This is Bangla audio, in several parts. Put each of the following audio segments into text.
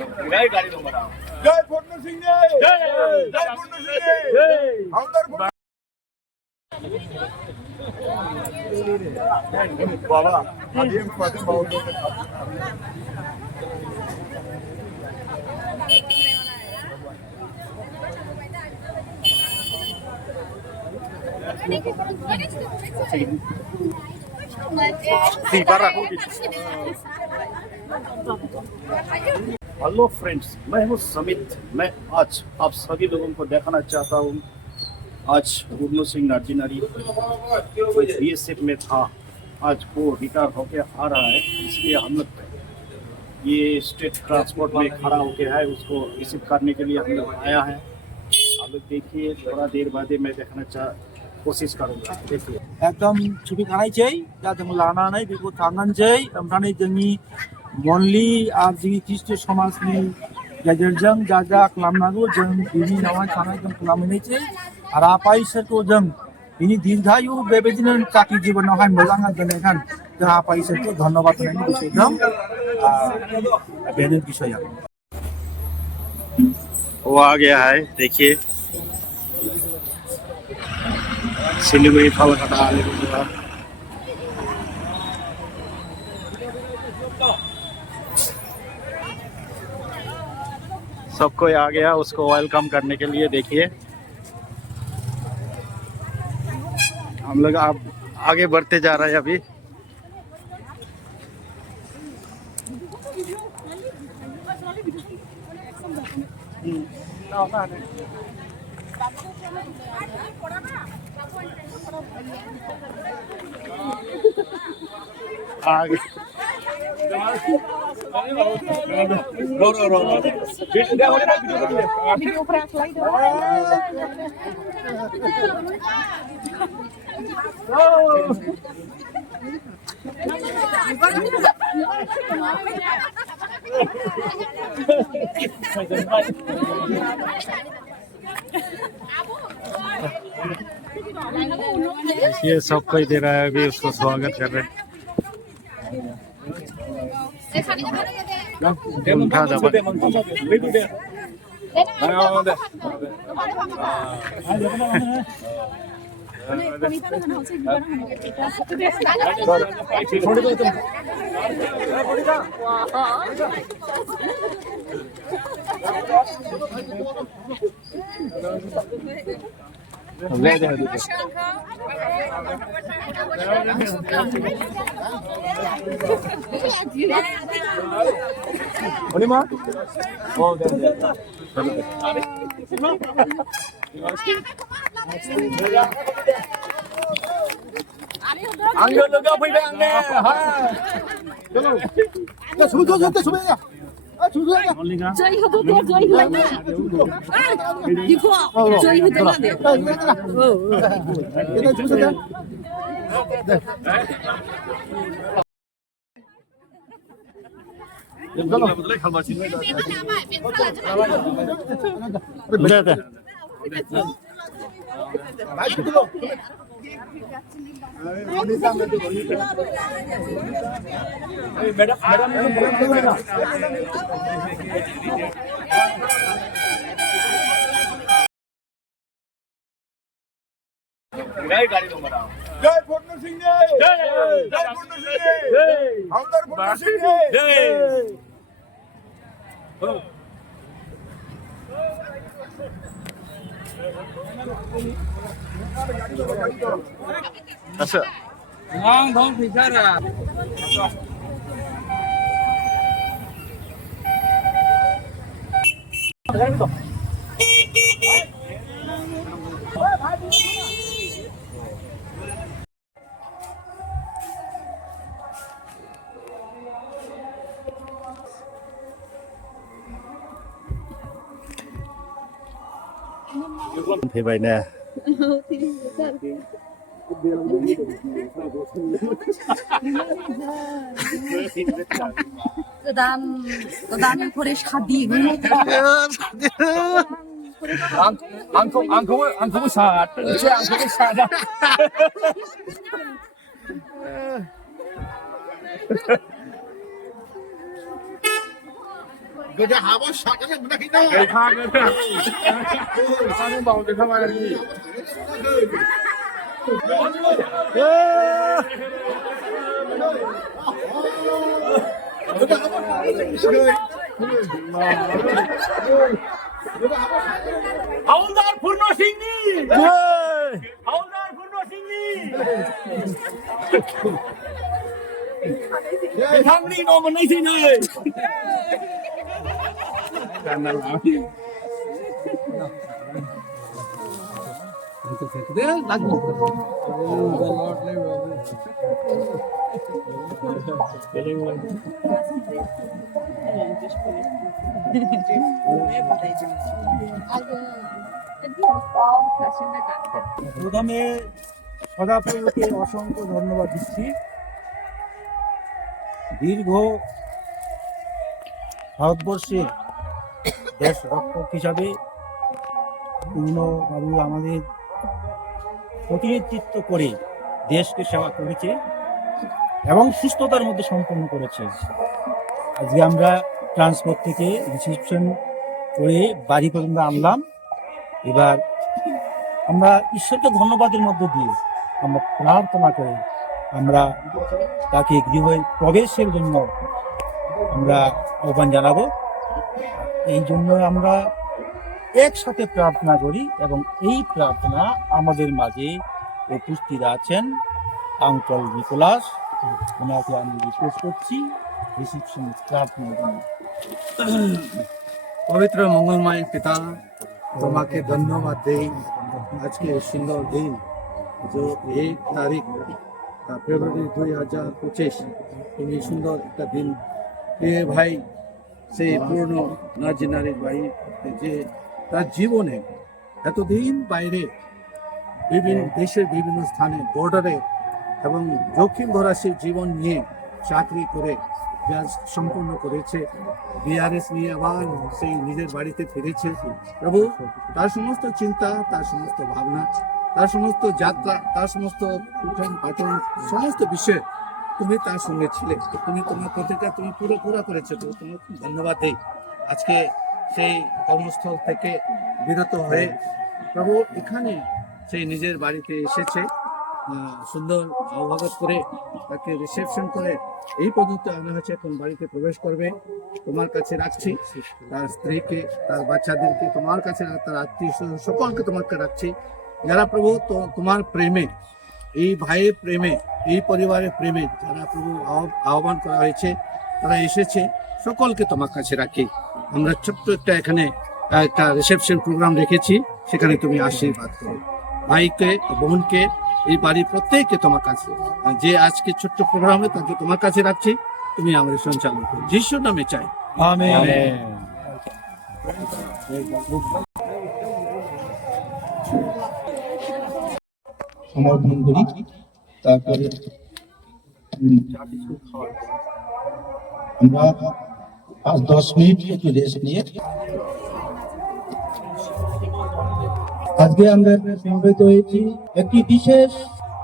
जय पूर्ण सिंह जय पूर्ण सिंह बाबा हेलो फ्रेंड्स, मैं हूँ समित। मैं आज आप सभी लोगों को दिखाना चाहता हूँ। आज पूर्ण सिंह नार्जिनारी बीएसएफ में था, आज वो रिटायर होके आ रहा है, इसलिए हम लोग ये स्टेट ट्रांसपोर्ट में खड़ा होके है, उसको रिसीव करने के लिए हम लोग आया है। आप लोग देखिए, थोड़ा देर बाद मैं देखना कोशिश करूँगा। देखिए एकदम छुट्टी खानाय जै दा जों लानानै बेखौ थांनानैसै ओमफ्राय जोंनि मनलि आरो जोंनि खृष्ट समाजनि गेजेरजों जा जा खालामनांगौ जों बिनि उनावहाय थांनानै जों खालामहैनोसै आरो आफा इसोरखौ जों बिनि दीर्घायु बेबायदिनो साख्रि जीबनावहाय मोजाङै दोननायखाय जों आफा इसोरखौ धन्यबाद होनायनि गोसो दं। बेनो बिषया। वो आ गया है, देखिए सिलीगुड़ी फालकाटा आलिपुरद्वार। सब कोई आ गया उसको वेलकम करने के लिए। देखिए हम लोग अब आगे बढ़ते जा रहे हैं अभी। आगे ये सब कोई दे रहा है, अभी उसको स्वागत कर रहे हैं। उठा दबा ले जा 어디마? 안 걸러가 보이네. 하. 야, 저기 저야. 아, 저기야. 저희 하도 돼, 저희 하나. 이거 저희 하나 돼. 얘들 저기야. जय पूर्ण सिंह जय पूर्ण सिंह हमदर पूर्ण सिंह जय। अच्छा 형, 너무 비싸라. thì vậy nè. 그다음에 고래 샤디 앙코브 샷. 이제 앙코브 샷. गोदो हाबा साखासो मोनाखै ना হাওলদার পূর্ণ সিংনি হাওলদার পূর্ণ সিংনি বিধাননি নমনাইছি নাই প্রথমে সদাপ্রভুকে অসংখ্য ধন্যবাদ দিচ্ছি। দীর্ঘ ভারতবর্ষের দেশ রক্ষক হিসাবে পূর্ণবাবু আমাদের প্রতিনিধিত্ব করে দেশকে সেবা করেছে এবং সুস্থতার মধ্যে সম্পন্ন করেছে। আজকে আমরা ট্রান্সপোর্ট থেকে রিসিপশন করে বাড়ি পর্যন্ত আনলাম। এবার আমরা ঈশ্বরকে ধন্যবাদের মধ্য দিয়ে আমরা প্রার্থনা করে আমরা তাকে গৃহে প্রবেশের জন্য আমরা আহ্বান জানাবো। এই জন্য আমরা একসাথে প্রার্থনা করি এবং এই প্রার্থনা আমাদের মাঝে উপস্থিত আছেন আঙ্কল নিকোলাস, ওনাকে আমি রিকোয়েস্ট করছি রিসিপশন প্রার্থনার জন্য। পবিত্র মঙ্গলময় পিতা, তোমাকে ধন্যবাদ দেই আজকে সুন্দর দিন, যে 1 তারিখ ফেব্রুয়ারি 2025, তুমি সুন্দর একটা দিন পেয়ে ভাই সেই পূর্ণ নার্জিনারির বাড়ি, যে তার জীবনে এতদিন বাইরে বিভিন্ন দেশের বিভিন্ন স্থানে বর্ডারে এবং জখিম ধরা সেই জীবন নিয়ে চাকরি করে যা সম্পূর্ণ করেছে, বিআরএস নিয়ে আবার সেই নিজের বাড়িতে ফিরেছে। প্রভু, তার সমস্ত চিন্তা, তার সমস্ত ভাবনা, তার সমস্ত যাত্রা, তার সমস্ত উঠন পাঠন, সমস্ত বিষয়ে তুমি তার সঙ্গে ছিলে। তুমি তোমার প্রতিটা তুমি পুরো করেছো। তো তোমাকে ধন্যবাদ দিই। আজকে সেই কর্মস্থল থেকে বিরত হয়ে প্রভু এখানে সেই নিজের বাড়িতে এসেছে, সুন্দর অবগত করে তাকে রিসেপশন করে এই পর্যন্ত আনা হয়েছে। এখন বাড়িতে প্রবেশ করবে। তোমার কাছে রাখছি তার স্ত্রীকে, তার বাচ্চাদেরকে তোমার কাছে, তার আত্মীয় সকলকে তোমাকে রাখছি, যারা প্রভু তোমার প্রেমে, এই ভাইয়ের প্রেমে, এই পরিবারের প্রেমে যারা প্রভু আহ্বান করা হয়েছে, তারা এসেছে, সকলকে তোমার কাছে রাখি। আমরা ছোট্ট এখানে একটা রিসেপশন প্রোগ্রাম রেখেছি, সেখানে তুমি আশীর্বাদ করো ভাইকে, বোনকে, এই বাড়ির প্রত্যেককে তোমার কাছে, যে আজকে ছোট্ট প্রোগ্রামে তাকে তোমার কাছে রাখছি, তুমি আমাদের সঞ্চালন করো, যিশুর নামে চাই, আমেন। সমর্পণ করি। তারপরে আমরা 5-10 মিনিট একটু রেস্ট নিয়ে আজকে আমরা সমবেত হয়েছি একটি বিশেষ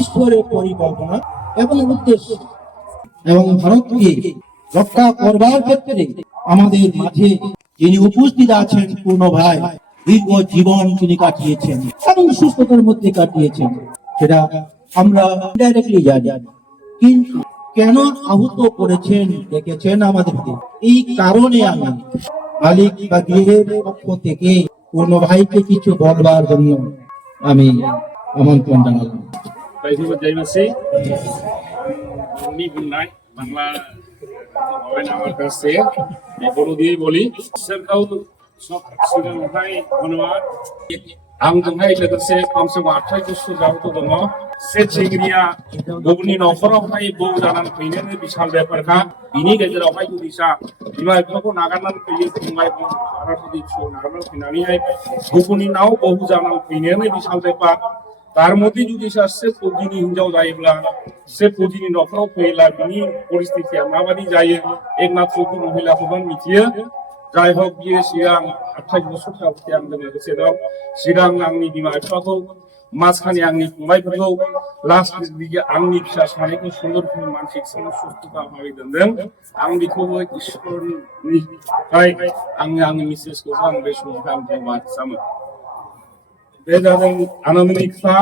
ঈশ্বরের পরিকল্পনা এবং উদ্দেশ্য, এবং ভারতকে রক্ষা করবার ক্ষেত্রে আমাদের মাঝে যিনি উপস্থিত আছেন পূর্ণ ভাই, দীর্ঘ জীবন তিনি কাটিয়েছেন এবং সুস্থতার মধ্যে কাটিয়েছেন, সেটা আমরা ডাইরেক্টলি জানি। কিন্তু কেন আহত করেছেন দেখেছেন আমাদেরকে, এই কারণে আমি মালিক বা গৃহের পক্ষ থেকে পূর্ণ ভাইকে কিছু বলবার জন্য আমি আমন্ত্রণ জানালাম। উনি বুননাই বাংলা হবে না আমার কাছে, বড় দিয়ে বলি सोरखौ सिगाङावहाय धन्यबाद आंजोंहाय लोगोसे खमसे खम 8 बोसोर जाबोथ' दङ। से चिंग्रिया गुबुननि न'खरावहाय बौ जानानै फैनायानो बिशाल बेपारखा। बिनि गेजेरावहाय जुदिसा बिमा बिफाखौ नागारनानै फैयो, फंबाय बिनानावखौ नागारनानै फैनानैहाय गुबुननि नाव बौ जानानै फैनायानो बिशाल बेपार। तार मध्य जुदि सासे फौजिनि हिनजाव जायोब्ला, से फौजिनि न'खराव फैयोब्ला बिनि परिस्थितिया माबादि जायो, एक ना फौजि महिलाखौबो मिथियो। जाय हक बियो सिगां 28 बोसोर जाबोबाय आंजों लोगोसे दं। सिगां आंनि बिमा बिफाखौ मासखानि आंनि फंबायफोरखौ लास्ट दिगे आंनि फिसा सानैखौ सुंदर मानसिक सुस्थता भाबै दोनदों आं बेखौबो इसोरनिफ्राय आंनि मिसेसखौ आं बे समाव आं धन्यबाद सानो बे जादों आनन्दनि खोथा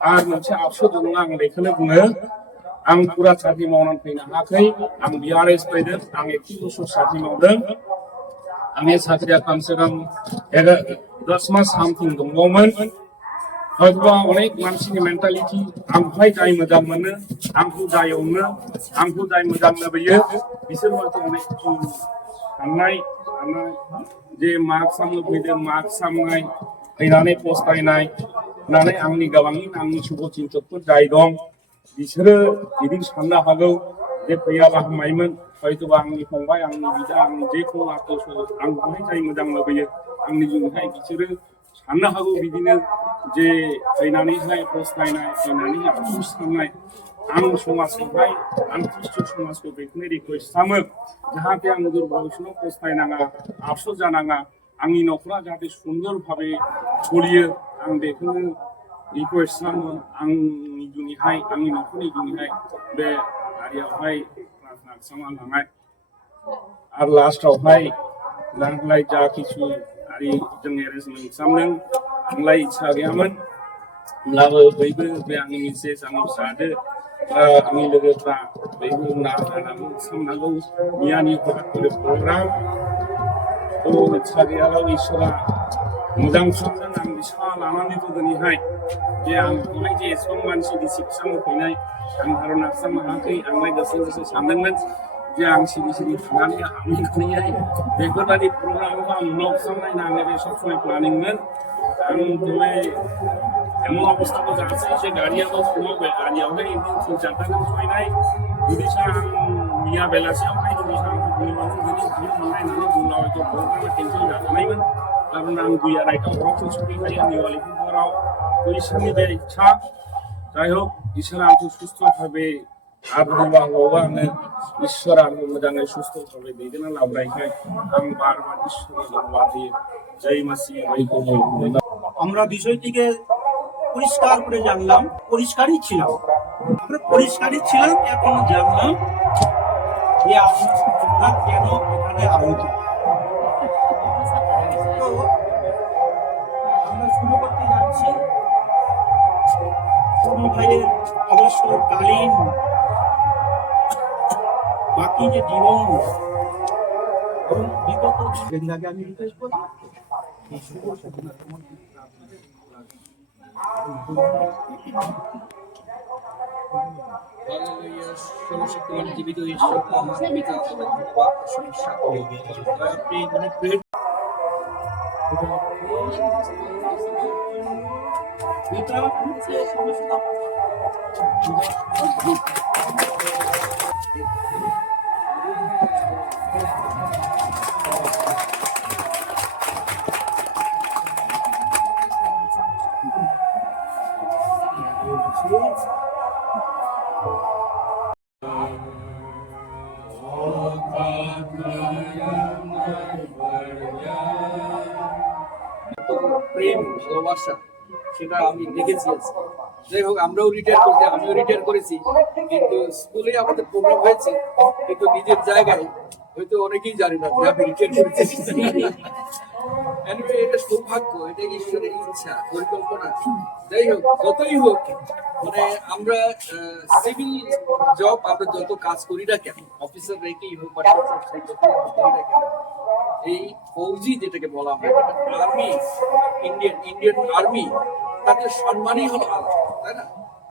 आरो मोनसे आबसु दङ आं बेखौनो बुङो आं पुरा साख्रि मावनानै फैनो हायाखै आं बिआरएस फैदों आं 21 बोसोर साख्रि मावदों आंनि साख्रिया खमसे खम 10 मास सामथिं दंबावोमोन हयतोबा अनेक मानसिनि मेन्टालिटी आंखौहाय जाय मोजां मोनो आंखौ जाय अनो आंखौ जाय मोजां लुबैयो बिसोर हयतो अनेक साननाय जे मार्क्स सामनो फैदों मार्क्स सामनाय फैनानै फस्थायनाय होननानै आंनि गोबांनि आंनि शुभचिन्तकफोर जाय दं बिसोरो बिदि साननो हागौ जे फैयाबा हामबायमोन हयतोबा आंनि फंबाय आंनि बिदा आंनि जेखौ आंखौहाय जाय मोजां लुबैयो आंनि जिउहाय बिसोरो साननो हागौ बिदिनो जे फैनानैहाय फस्थायनाय फैनानै आफसुस साननाय आं समाजखौहाय आं ख्रिस्ट समाजखौ बेखौनो रिकुवेस्ट खालामो जाहाथे आं दुर्भाग्यजों फस्थायनाङा आफसुस जानाङा आंनि न'खरा जाहाथे सुंदर भाबै सोलियो आं बेखौनो रिकुवेस्ट खालामो आंनि जुनिहाय आंनि न'खरनि जुनिहाय बे हारियावहाय प्रार्थना खालामलांनाय आरो लास्टआवहाय आंलाय जा किसु हारि जों एरेन्जमेन्ट खालामदों आंलाय इच्छा गैयामोन होमब्लाबो बयबो बे आंनि मिसेस आंनि फिसाजो आंनि लोगोफ्रा बयबो नाजानांगौ खालामनांगौ मियानि प्रग्राम इच्छा गैयाब्लाबो इसोरा मोजां खालामदों आं बिसा लानानै दिनैहाय जे आंखौहाय जे एसेबां मानसि डिसिप्लिनाव फैनाय आं धारना खालामनो हायाखै आंलाय गोसो सानदोंमोन जे आं सिरि थानानै आंनिहाय बेफोरबायदि प्रग्रामखौ आं उनाव खालामनायनो आंनि बे सबसमाय प्लानिंमोन आं दिनै एमन अबस्थाखौ जासै जे गारियाबो फुङाव गारियावहाय तिन चारटाजों सहैनाय जुदिसा आं मैया बेलासियावहाय जुदिसा आंखौ बुंबानो जुदि थांनो मोननाय होननानै बुंब्ला हयथ' प्रग्रामा केन्सेल जाखानायमोन खारन आं दुइया राइटआव हरावसो सफैखायो आंनि वालिपुरद्वाराव इसोरनि बे इच्छा जाय हक इसोरा आंखौ सुस्थ' भाबै आबहावा आंनो इसोरा आंखौ मोजाङै सुस्थ' भाबै दैदेनना लाबोनायखाय आं बार इसोरनो धन्यबाद होयो जय मासि बैखौबो আমরা বিষয়টিকে পরিষ্কার করে জানলাম পরিষ্কারই ছিলাম আমরা পরিষ্কারই ছিলাম এখন জানলাম যে আমরা কেন এখানে আহত তো আমরা শুরু করতে যাচ্ছি কোনো ভাইয়ের অবসরকালীন বাকি যে জীবন এবং বিগত দিনটাকে আমি রিকোয়েস্ট করি এই শুভ সূচনা সর্বশক্তিমান জীবিত ঈশ্বর ধন্যবাদ প্রশংসা করি আপনি অনেক প্রেম ভালোবাসা সেটা আমি দেখেছি। যাই হোক আমরাও রিটায়ার করছি, আমিও রিটায়ার করেছি, কিন্তু স্কুলে আমাদের প্রোগ্রাম হয়েছে, কিন্তু নিজের জায়গায় হয়তো অনেকেই জানি না যে আমি রিটায়ার করেছি। এটা সৌভাগ্য, এটা ঈশ্বরের ইচ্ছা পরিকল্পনা। যাই হোক যতই হোক মানে আমরা সিভিল জব আমরা যত কাজ করি না কেন, অফিসার রেখেই হোক বা করি না কেন, এই ফৌজি যেটাকে বলা হয় আর্মি, ইন্ডিয়ান আর্মি, তাদের সম্মানই হলো আলাদা, তাই না?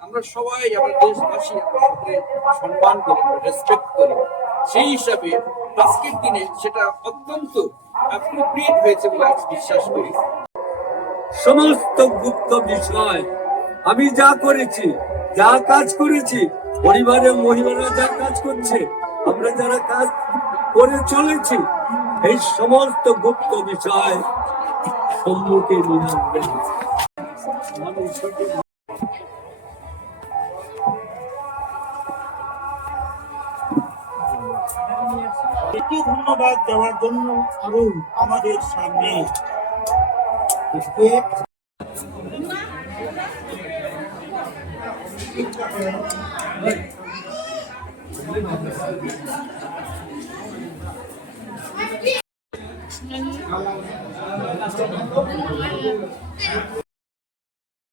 আমরা সবাই আমরা দেশবাসী আমরা সকলে সম্মান করি, রেসপেক্ট করি। সেই হিসাবে আজকের দিনে সেটা অত্যন্ত অ্যাপ্রোপ্রিয়েট হয়েছে বলে আমি বিশ্বাস করি। সমস্ত গুপ্ত বিষয় আমি যা করেছি, যা কাজ করেছি, পরিবারের মহিলারা যা কাজ করছে, আমরা যারা কাজ করে চলেছি, এই সমস্ত গুপ্ত বিষয় সম্মুখে নিয়ে আসবেন। ধন্যবাদ দেওয়ার জন্য আরো আমাদের সামনে